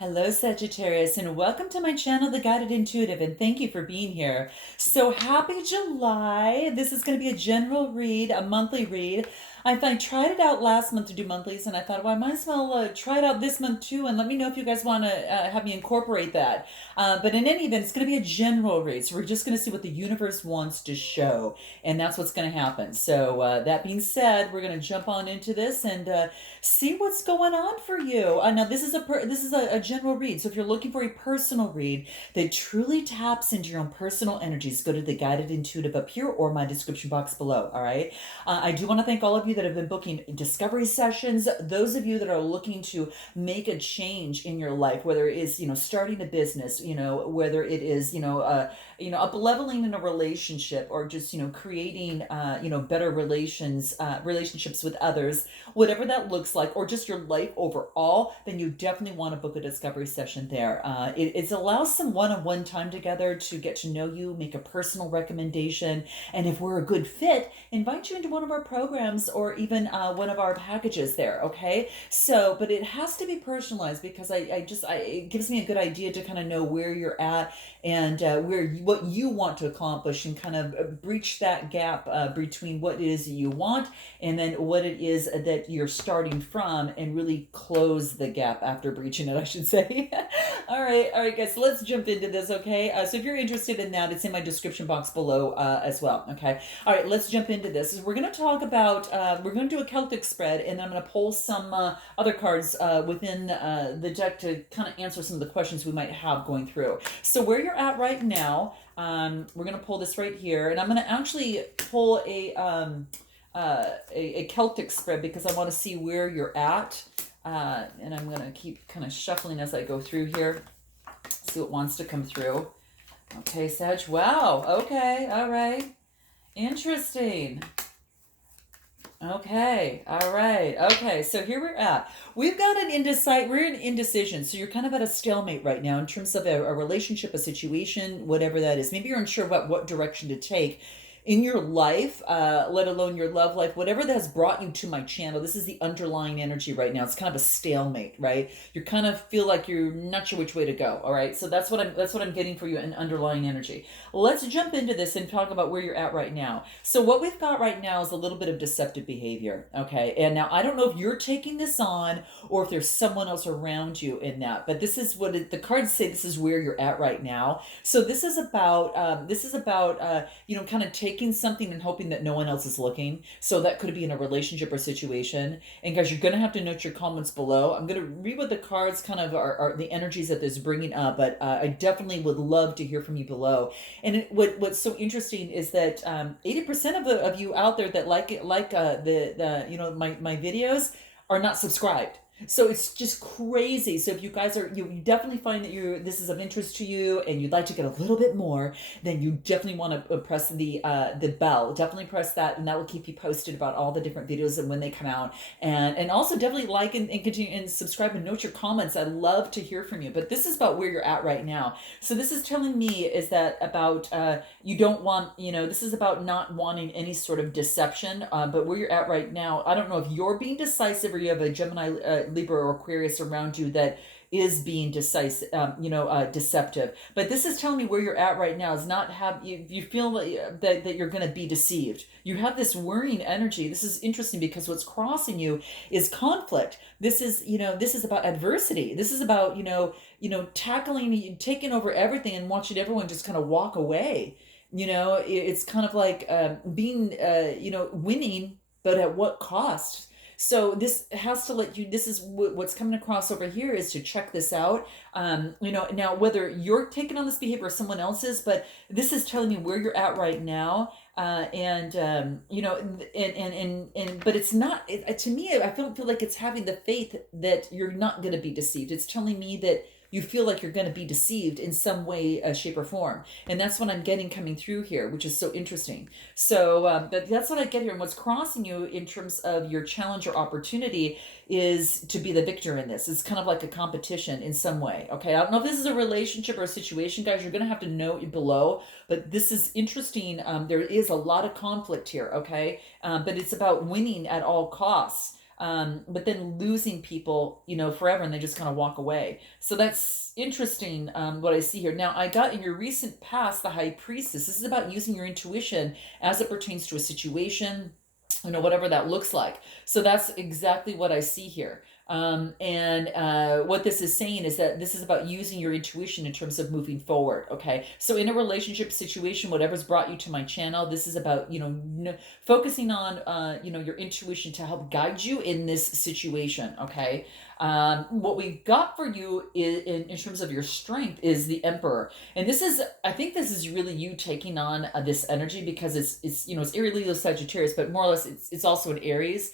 Hello, Sagittarius, and welcome to my channel, The Guided Intuitive, and thank you for being here. So happy July. This is going to be a general read, a monthly read. I tried it out last month to do monthlies, and I thought, well, I might as well try it out this month too, and let me know if you guys want to have me incorporate that. But in any event, it's going to be a general read, so we're just going to see what the universe wants to show, and that's what's going to happen. So that being said, we're going to jump on into this and see what's going on for you. Now, this is a general read, so if you're looking for a personal read that truly taps into your own personal energies, go to the Guided Intuitive up here or my description box below. All right. I do want to thank all of you that have been booking discovery sessions. Those of you that are looking to make a change in your life, whether it is starting a business, whether it is up leveling in a relationship, or just creating better relationships with others, whatever that looks like, or just your life overall, then you definitely want to book a discovery session there. It allows some one-on-one time together to get to know you, make a personal recommendation, and if we're a good fit, invite you into one of our programs or even one of our packages there. Okay, so but it has to be personalized because it gives me a good idea to kind of know where you're at and what you want to accomplish, and kind of breach that gap between what it is that you want and then what it is that you're starting from, and really close the gap after breaching it, I should say. All right, guys, let's jump into this, okay? So if you're interested in that, it's in my description box below as well, okay? All right, let's jump into this. We're going to talk about, we're going to do a Celtic spread, and I'm going to pull some other cards within the deck to kind of answer some of the questions we might have going through. So where you're at right now, we're going to pull this right here, and I'm going to actually pull a Celtic spread because I want to see where you're at. And I'm going to keep kind of shuffling as I go through here, see what wants to come through. Okay, Sag. Wow. Okay. All right. Interesting. Okay. All right. Okay. So here we're at. We've got an we're in indecision. So you're kind of at a stalemate right now in terms of a relationship, a situation, whatever that is. Maybe you're unsure about what direction to take in your life, let alone your love life, whatever that has brought you to my channel. This is the underlying energy right now. It's kind of a stalemate, right? You kind of feel like you're not sure which way to go. All right, so that's what I'm getting for you, an underlying energy. Let's jump into this and talk about where you're at right now. So what we've got right now is a little bit of deceptive behavior. Okay, and now I don't know if you're taking this on or if there's someone else around you in that, but this is what the cards say. This is where you're at right now. So this is about kind of taking something and hoping that no one else is looking. So that could be in a relationship or situation. And guys, you're going to have to note your comments below. I'm going to read what the cards kind of are the energies that this is bringing up, but I definitely would love to hear from you below. And what's so interesting is that 80% of you out there that like my videos are not subscribed. So it's just crazy. So if you guys are, you definitely find that this is of interest to you and you'd like to get a little bit more, then you definitely want to press the bell. Definitely press that, and that will keep you posted about all the different videos and when they come out. And also definitely like and continue and subscribe and note your comments. I love to hear from you. But this is about where you're at right now. So this is telling me is that about you don't want, this is about not wanting any sort of deception. But where you're at right now, I don't know if you're being decisive or you have a Gemini, Libra, or Aquarius around you that is being decisive, deceptive. But this is telling me where you're at right now is not you feel that you're going to be deceived. You have this worrying energy. This is interesting because what's crossing you is conflict. This is about adversity. This is about tackling, taking over everything and watching everyone just kind of walk away. It's kind of like being winning, but at what cost? So this has to let you, this is what's coming across over here, is to check this out. Now whether you're taking on this behavior or someone else's, but this is telling me where you're at right now. But it's not, to me, I don't feel like it's having the faith that you're not going to be deceived. It's telling me that you feel like you're going to be deceived in some way, shape, or form. And that's what I'm getting coming through here, which is so interesting. So that's what I get here. And what's crossing you in terms of your challenge or opportunity is to be the victor in this. It's kind of like a competition in some way. Okay, I don't know if this is a relationship or a situation, guys. You're going to have to note below. But this is interesting. There is a lot of conflict here, okay? But it's about winning at all costs. but then losing people, forever, and they just kind of walk away. So that's interesting, what I see here. Now, I got in your recent past the High Priestess. This is about using your intuition as it pertains to a situation, whatever that looks like. So that's exactly what I see here. And what this is saying is that this is about using your intuition in terms of moving forward. Okay. So in a relationship situation, whatever's brought you to my channel, this is about, focusing on, your intuition to help guide you in this situation. Okay. What we got for you in terms of your strength is the Emperor. And I think this is really you taking on this energy, because it's Aries, Leo, Sagittarius, but more or less it's also an Aries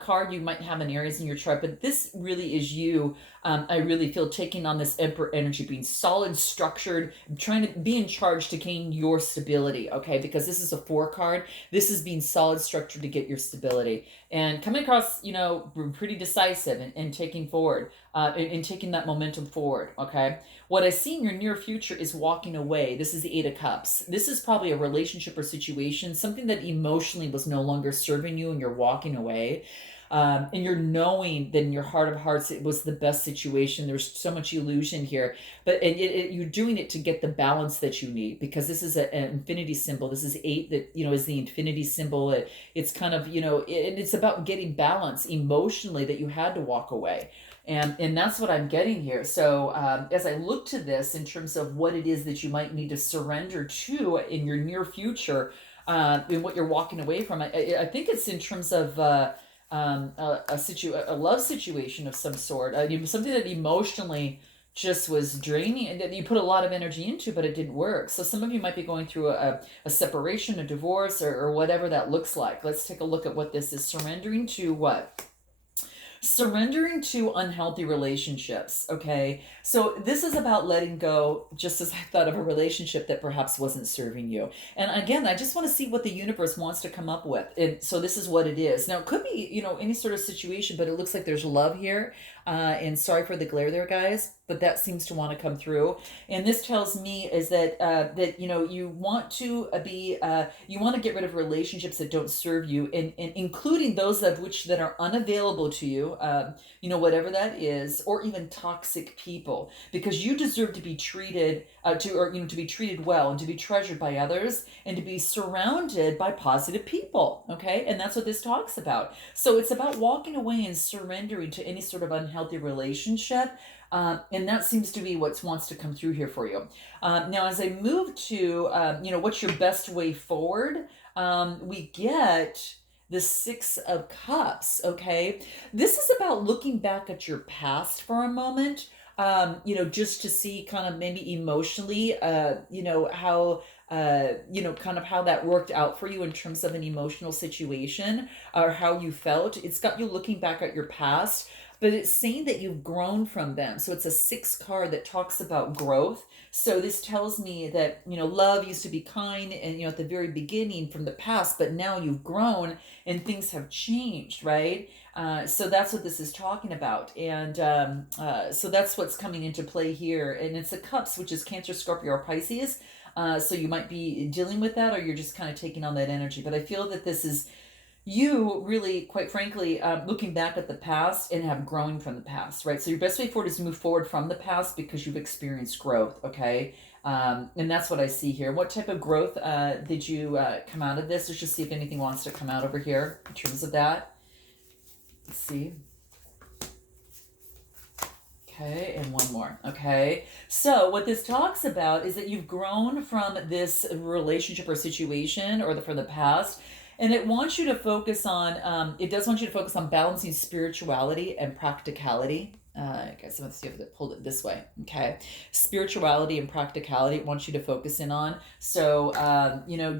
card. You might have an Aries in your chart, but this really is you. I really feel taking on this Emperor energy, being solid, structured, trying to be in charge to gain your stability, okay? Because this is a 4 card. This is being solid, structured to get your stability. And coming across, pretty decisive and taking forward, and taking that momentum forward, okay? What I see in your near future is walking away. This is the 8 of Cups. This is probably a relationship or situation, something that emotionally was no longer serving you, and you're walking away. And you're knowing that in your heart of hearts it was the best situation. There's so much illusion here, but you're doing it to get the balance that you need, because this is an infinity symbol. This is 8 that is the infinity symbol. It's kind of it's about getting balance emotionally, that you had to walk away. And that's what I'm getting here. So as I look to this in terms of what it is that you might need to surrender to in your near future, in what you're walking away from, I think it's in terms of a love situation of some sort, something that emotionally just was draining, and that you put a lot of energy into, but it didn't work. So some of you might be going through a separation, a divorce, or whatever that looks like. Let's take a look at what this is. Surrendering to what? Surrendering to unhealthy relationships. Okay. So this is about letting go, just as I thought, of a relationship that perhaps wasn't serving you. And again, I just want to see what the universe wants to come up with. And so this is what it is. Now, it could be, any sort of situation, but it looks like there's love here. And sorry for the glare there, guys, but that seems to want to come through. And this tells me is that you want to you want to get rid of relationships that don't serve you, and including those of which that are unavailable to you, whatever that is, or even toxic people, because you deserve to be treated to be treated well, and to be treasured by others, and to be surrounded by positive people. Okay, and that's what this talks about. So it's about walking away and surrendering to any sort of unhealthy relationship. And that seems to be what wants to come through here for you. Now, as I move to, what's your best way forward? We get the 6 of Cups, okay? This is about looking back at your past for a moment, just to see kind of maybe emotionally, how, kind of how that worked out for you in terms of an emotional situation, or how you felt. It's got you looking back at your past, but it's saying that you've grown from them. So it's a 6 card that talks about growth. So this tells me that, love used to be kind, and, at the very beginning from the past, but now you've grown and things have changed, right? So that's what this is talking about. And so that's what's coming into play here. And it's a Cups, which is Cancer, Scorpio, or Pisces. So you might be dealing with that, or you're just kind of taking on that energy. But I feel that this is you really, quite frankly, looking back at the past and have grown from the past, right? So your best way forward is to move forward from the past, because you've experienced growth, okay? And that's what I see here. What type of growth did you come out of this? Let's just see if anything wants to come out over here in terms of that. Let's see. Okay, and one more. Okay, so what this talks about is that you've grown from this relationship or situation, or from the past, and it wants you to focus on, it does want you to focus on balancing spirituality and practicality. I guess let's see if I pulled it this way. Okay, spirituality and practicality it wants you to focus in on. So,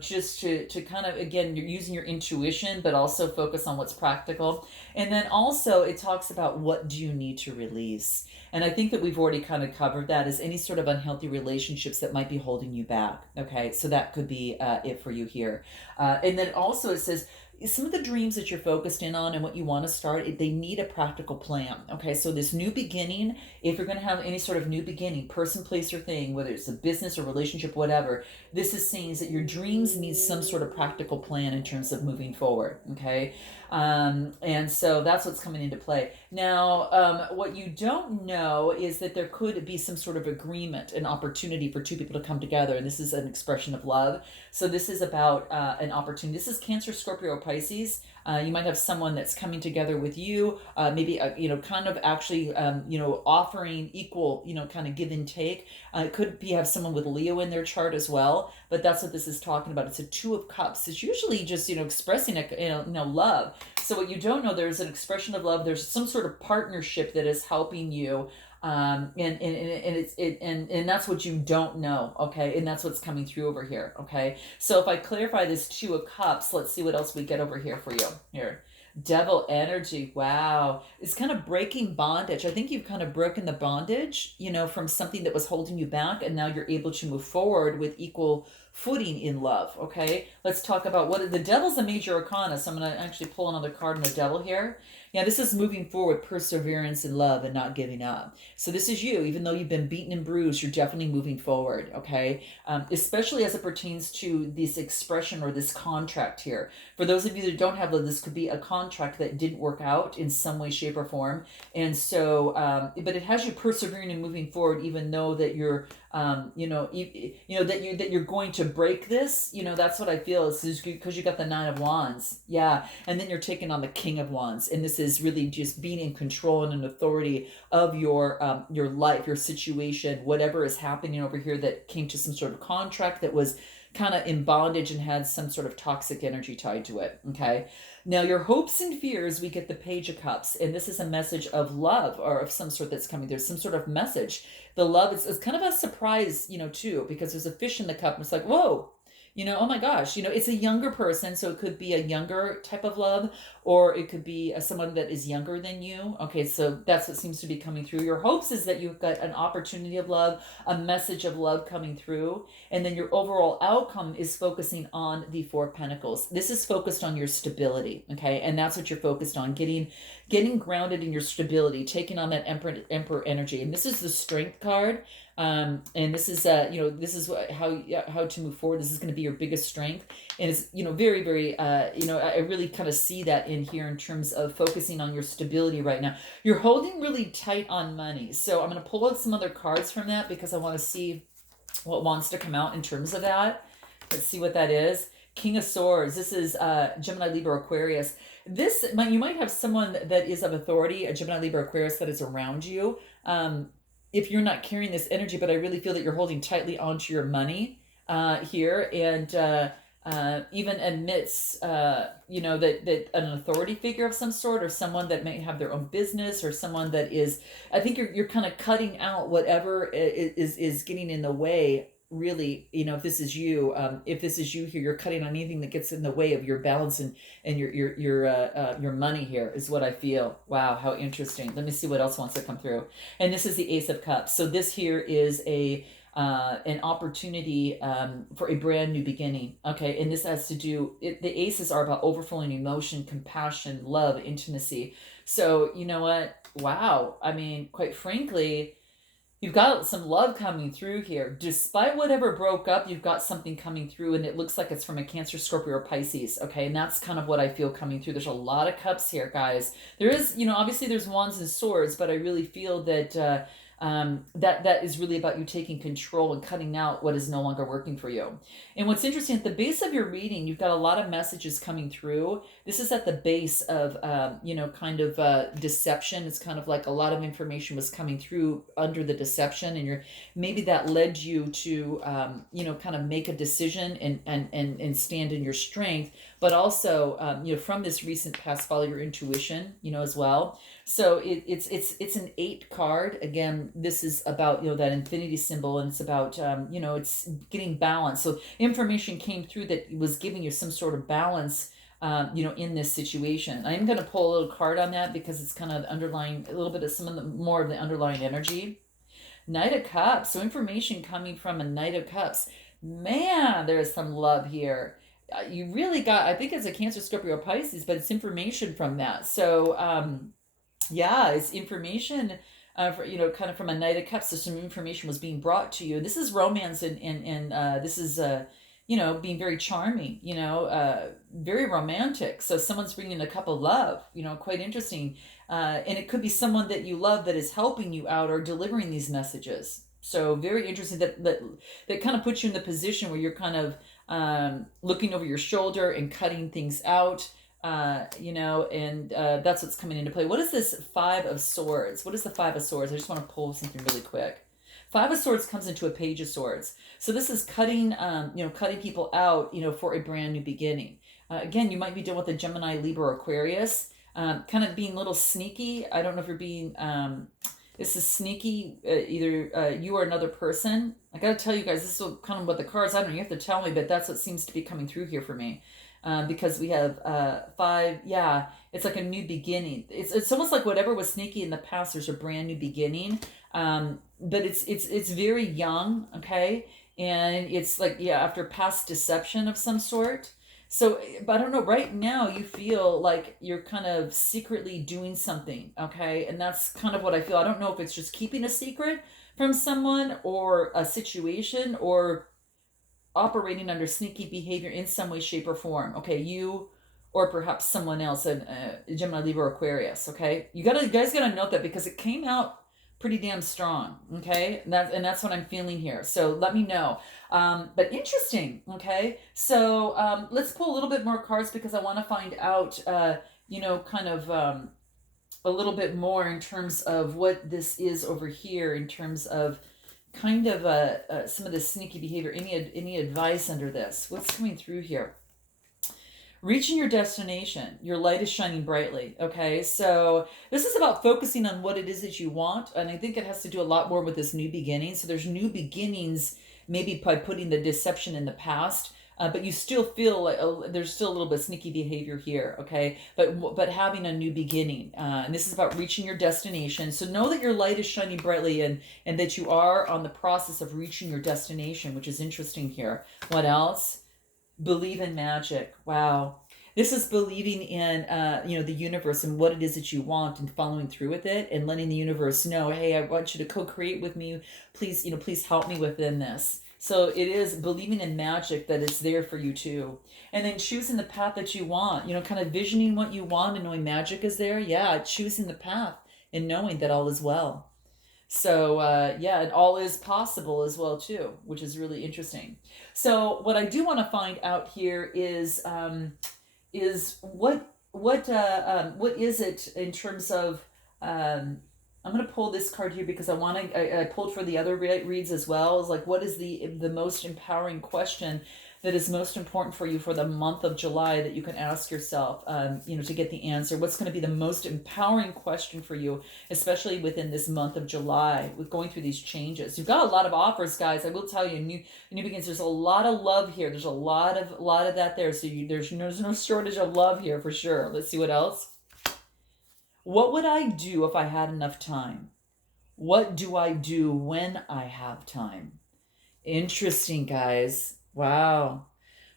just to kind of, again, you're using your intuition, but also focus on what's practical. And then also it talks about what do you need to release. And I think that we've already kind of covered that as any sort of unhealthy relationships that might be holding you back. Okay, so that could be it for you here. And then also it says, some of the dreams that you're focused in on and what you want to start, they need a practical plan. Okay, so this new beginning, if you're going to have any sort of new beginning, person, place, or thing, whether it's a business or relationship, whatever, this is saying that your dreams need some sort of practical plan in terms of moving forward. Okay, and so that's what's coming into play. Now, what you don't know is that there could be some sort of agreement, an opportunity for two people to come together, and this is an expression of love. So this is about an opportunity. This is Cancer, Scorpio, Pisces. You might have someone that's coming together with you, maybe kind of actually offering equal, kind of give and take. It could be have someone with Leo in their chart as well, but that's what this is talking about. It's a Two of Cups. It's usually just expressing love. So what you don't know, there's an expression of love. There's some sort of partnership that is helping you. And that's what you don't know. Okay, and that's what's coming through over here. Okay, so if I clarify this Two of Cups, let's see what else we get over here for you. Here, Devil energy. Wow, it's kind of breaking bondage. I think you've kind of broken the bondage, from something that was holding you back, and now you're able to move forward with equal footing in love. Okay, let's talk about what the Devil's a major arcana. So I'm going to actually pull another card on the Devil here. Yeah, this is moving forward, perseverance in love and not giving up. So this is you. Even though you've been beaten and bruised, you're definitely moving forward, okay? Especially as it pertains to this expression or this contract here. For those of you that don't have this could be a contract that didn't work out in some way, shape, or form. And so, but it has you persevering and moving forward, even though that you're that you're going to break this. That's what I feel is because you got the Nine of Wands. Yeah, and then you're taking on the King of Wands, and this is really just being in control and an authority of your life, your situation, whatever is happening over here that came to some sort of contract that was kind of in bondage and had some sort of toxic energy tied to it. Okay, now your hopes and fears, we get the Page of Cups, and this is a message of love or of some sort that's coming. There's some sort of message. The love is kind of a surprise, too, because there's a fish in the cup and it's like, whoa, oh my gosh, it's a younger person, so it could be a younger type of love, or it could be someone that is younger than you. Okay, so that's what seems to be coming through. Your hopes is that you've got an opportunity of love, a message of love coming through, and then your overall outcome is focusing on the Four of Pentacles. This is focused on your stability, okay, and that's what you're focused on, getting grounded in your stability, taking on that emperor energy. And this is the Strength card. And this is this is how to move forward. This is going to be your biggest strength, and it's very, very I really kind of see that in here in terms of focusing on your stability right now. You're holding really tight on money, so I'm going to pull out some other cards from that because I want to see what wants to come out in terms of that. Let's see what that is. King of Swords. This is Gemini, Libra, Aquarius. You might have someone that is of authority, a Gemini, Libra, Aquarius, that is around you. If you're not carrying this energy, but I really feel that you're holding tightly onto your money here, and even amidst that an authority figure of some sort, or someone that may have their own business, or someone that is, I think you're kind of cutting out whatever is getting in the way. Really, if this is you here, you're cutting on anything that gets in the way of your balance and your money here is what I feel. Wow, how interesting. Let me see what else wants to come through. And this is the Ace of Cups. So this here is an opportunity for a brand new beginning. Okay, and this has to do, the aces are about overflowing emotion, compassion, love, intimacy. So you know what? Wow. I mean, quite frankly, you've got some love coming through here. Despite whatever broke up, you've got something coming through, and it looks like it's from a Cancer, Scorpio, or Pisces. Okay, and that's kind of what I feel coming through. There's a lot of cups here, guys. There is, obviously there's wands and swords, but I really feel that that is really about you taking control and cutting out what is no longer working for you. And what's interesting, at the base of your reading, you've got a lot of messages coming through. This is at the base of, kind of deception. It's kind of like a lot of information was coming through under the deception, and maybe that led you to, kind of make a decision and stand in your strength, but also, from this recent past, follow your intuition, as well. So it's an 8 card. Again, this is about, that infinity symbol, and it's about, it's getting balance. So information came through that was giving you some sort of balance, in this situation. I'm going to pull a little card on that because it's kind of underlying a little bit of some of the more of the underlying energy. Knight of Cups. So information coming from a Knight of Cups. Man, there is some love here. you really got, I think it's a Cancer, Scorpio, Pisces, but it's information from that. So, yeah, it's information, for, kind of from a Knight of Cups. So some information was being brought to you. This is romance, and this is, being very charming, very romantic. So someone's bringing a cup of love, quite interesting. And it could be someone that you love that is helping you out or delivering these messages. So very interesting that kind of puts you in the position where you're kind of looking over your shoulder and cutting things out, and that's what's coming into play. What is this Five of Swords? What is the Five of Swords? I just want to pull something really quick. Five of Swords comes into a Page of Swords. So this is cutting, cutting people out, for a brand new beginning. Again, you might be dealing with a Gemini, Libra, Aquarius, kind of being a little sneaky. I don't know if you're being, this is sneaky, either you or another person. I got to tell you guys, this is kind of what the cards, I don't know, you have to tell me, but that's what seems to be coming through here for me. Because we have five, yeah, it's like a new beginning. It's almost like whatever was sneaky in the past, there's a brand new beginning. But it's very young, okay, and it's like, yeah, after past deception of some sort. So, but I don't know, right now you feel like you're kind of secretly doing something, okay, and that's kind of what I feel. I don't know if it's just keeping a secret from someone or a situation, or operating under sneaky behavior in some way, shape, or form. Okay, you or perhaps someone else, Gemini, Libra, Aquarius. Okay, you guys gotta note that because it came out pretty damn strong. Okay, and that's what I'm feeling here. So let me know. But interesting. Okay, so let's pull a little bit more cards because I want to find out. Kind of. A little bit more in terms of what this is over here in terms of kind of some of the sneaky behavior. Any advice under this? What's coming through here? Reaching your destination. Your light is shining brightly. Okay, so this is about focusing on what it is that you want, and I think it has to do a lot more with this new beginning. So there's new beginnings, maybe by putting the deception in the past. But you still feel like there's still a little bit of sneaky behavior here, okay? But having a new beginning, and this is about reaching your destination. So know that your light is shining brightly, and that you are on the process of reaching your destination, which is interesting here. What else? Believe in magic. Wow. This is believing in, the universe and what it is that you want, and following through with it, and letting the universe know, hey, I want you to co-create with me. Please, please help me within this. So it is believing in magic that it's there for you too. And then choosing the path that you want, kind of visioning what you want and knowing magic is there. Yeah, choosing the path and knowing that all is well. So yeah, and all is possible as well too, which is really interesting. So what I do want to find out here is what is it in terms of I'm going to pull this card here because I pulled for the other reads as well. Is like, what is the most empowering question that is most important for you for the month of July that you can ask yourself, to get the answer? What's going to be the most empowering question for you, especially within this month of July, with going through these changes? You've got a lot of offers, guys. I will tell you, new beginnings. There's a lot of love here. There's a lot of that there. So there's no shortage of love here for sure. Let's see what else. What would I do if I had enough time? What do I do when I have time? Interesting, guys. Wow.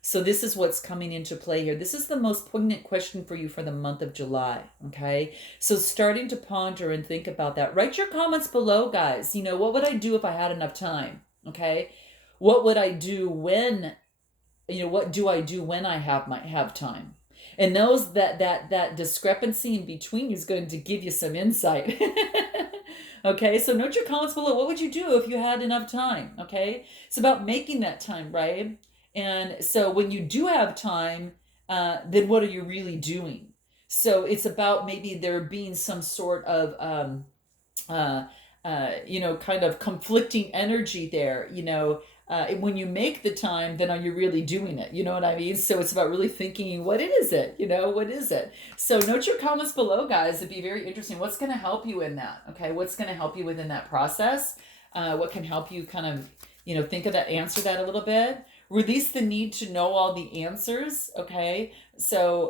So this is what's coming into play here. This is the most poignant question for you for the month of July, okay? So starting to ponder and think about that. Write your comments below, guys. What would I do if I had enough time, okay? What would I do when, what do I do when I have time? And those that discrepancy in between is going to give you some insight. Okay, so note your comments below. What would you do if you had enough time? Okay, it's about making that time, right? And so when you do have time, then what are you really doing? So it's about maybe there being some sort of kind of conflicting energy there, when you make the time, then are you really doing it? You know what I mean? So it's about really thinking, what is it? What is it? So note your comments below, guys. It'd be very interesting. What's going to help you in that? Okay. What's going to help you within that process? What can help you kind of, think of that, answer that a little bit, release the need to know all the answers. Okay. So,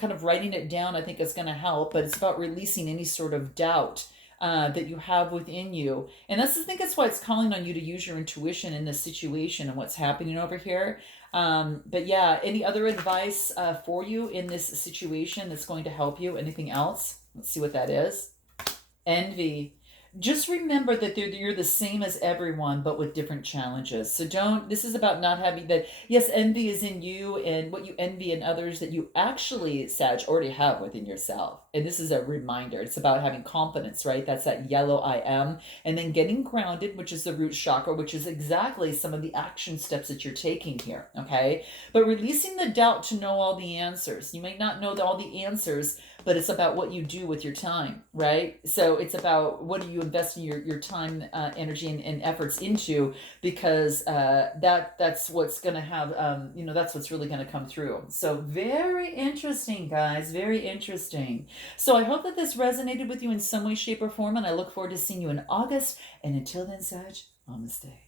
kind of writing it down, I think is going to help, but it's about releasing any sort of doubt that you have within you. And I think that's why it's calling on you to use your intuition in this situation and what's happening over here. But yeah, any other advice for you in this situation that's going to help you? Anything else? Let's see what that is. Envy. Just remember that you're the same as everyone, but with different challenges. So don't, this is about not having that. Yes, envy is in you and what you envy in others that you actually, Sag, already have within yourself. And this is a reminder. It's about having confidence, right? That's that yellow I am. And then getting grounded, which is the root chakra, which is exactly some of the action steps that you're taking here. Okay. But releasing the doubt to know all the answers. You may not know all the answers, but it's about what you do with your time, right? So it's about what do you invest in your time, energy, and efforts into, because that's what's going to have, that's what's really going to come through. So very interesting, guys, very interesting. So I hope that this resonated with you in some way, shape, or form, and I look forward to seeing you in August. And until then, Sag, namaste.